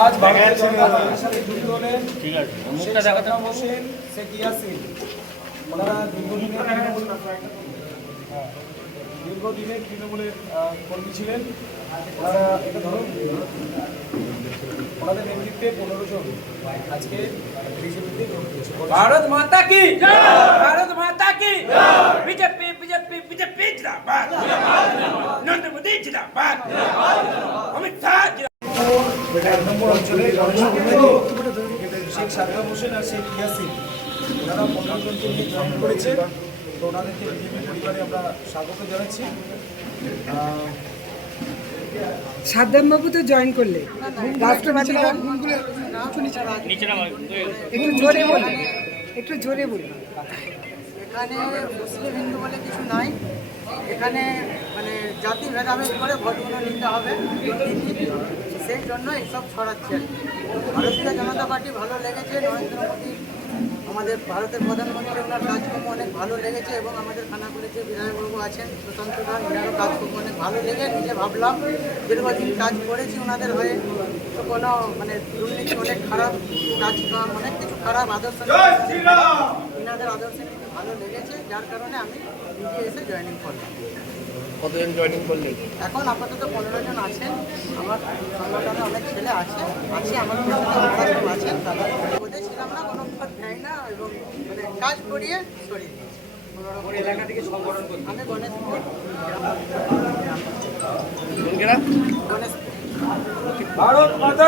আজ ভারতের জনতা পার্টির সাথে যুক্ত হলেন শেখ সাদ্দাম হোসেন, শেখ ইয়াসিন। ওনারা দীর্ঘদিনের তৃণমূলের কর্মী ছিলেন। ওনারা এটা ধরুন ওনাদের নেতৃত্বে 15 জন আজকে বিজেপিতে যোগ দিয়েছে। भारत माता की भारत माता की बीजेपी बीजेपी बीजेपी जिंदाबाद नरेंद्र मोदी जिंदाबाद अमित शाह নম্বর অঞ্চলে শেখ সাদ্দাম হোসেন আর শেখ ইয়াসিন ওনারা 15 জনকে নিয়ে জয়েন করেছে। তো ওনাদেরকে বিজেপি পরিবারে আমরা স্বাগত জানাচ্ছি। সাদ্দাম বাবু তো জয়েন করলে রাষ্ট্রবাদী একটু জোরে বলুন, একটু জোরে বলুন। এখানে মুসলিম হিন্দু বলে কিছু নাই। এখানে মানে জাতি ভেদাভেদ করে ভোটগুলো নিতে হবে, সেই জন্য এইসব ছড়াচ্ছে। ভারতীয় জনতা পার্টি ভালো লেগেছে, নরেন্দ্র মোদী আমাদের ভারতের প্রধানমন্ত্রী, ওনার কাজকর্ম অনেক ভালো লেগেছে এবং আমাদের খানাকুলে যে বিধায়কবাবু আছেন সুশান্ত দাস, ওনারও কাজকর্ম অনেক ভালো লেগে নিজে ভাবলাম দীর্ঘদিন কাজ করেছি ওনাদের হয়ে, তো কোনো মানে দুর্নীতি অনেক খারাপ কাজকাম অনেক কিছু খারাপ আদর্শ ওনাদের আদর্শ নীতি ভালো লেগেছে, যার কারণে আমি নিজে এসে জয়েনিং করলাম। কতজন জয়েনিং করলেন? এখন আপাতত 15 জন আছেন। আমার সংগঠনে অনেক ছেলে আছে আমার সব আছেন। তারা ওদের ছিলাম না, কোনো পদ নেয় না এবং মানে কাজ করিয়ে সরিয়ে দিয়েছি। এলাকা থেকে সংগঠন করতে আমি গণেশপুর কোন গ্রাম? গণেশপুর। भारत माता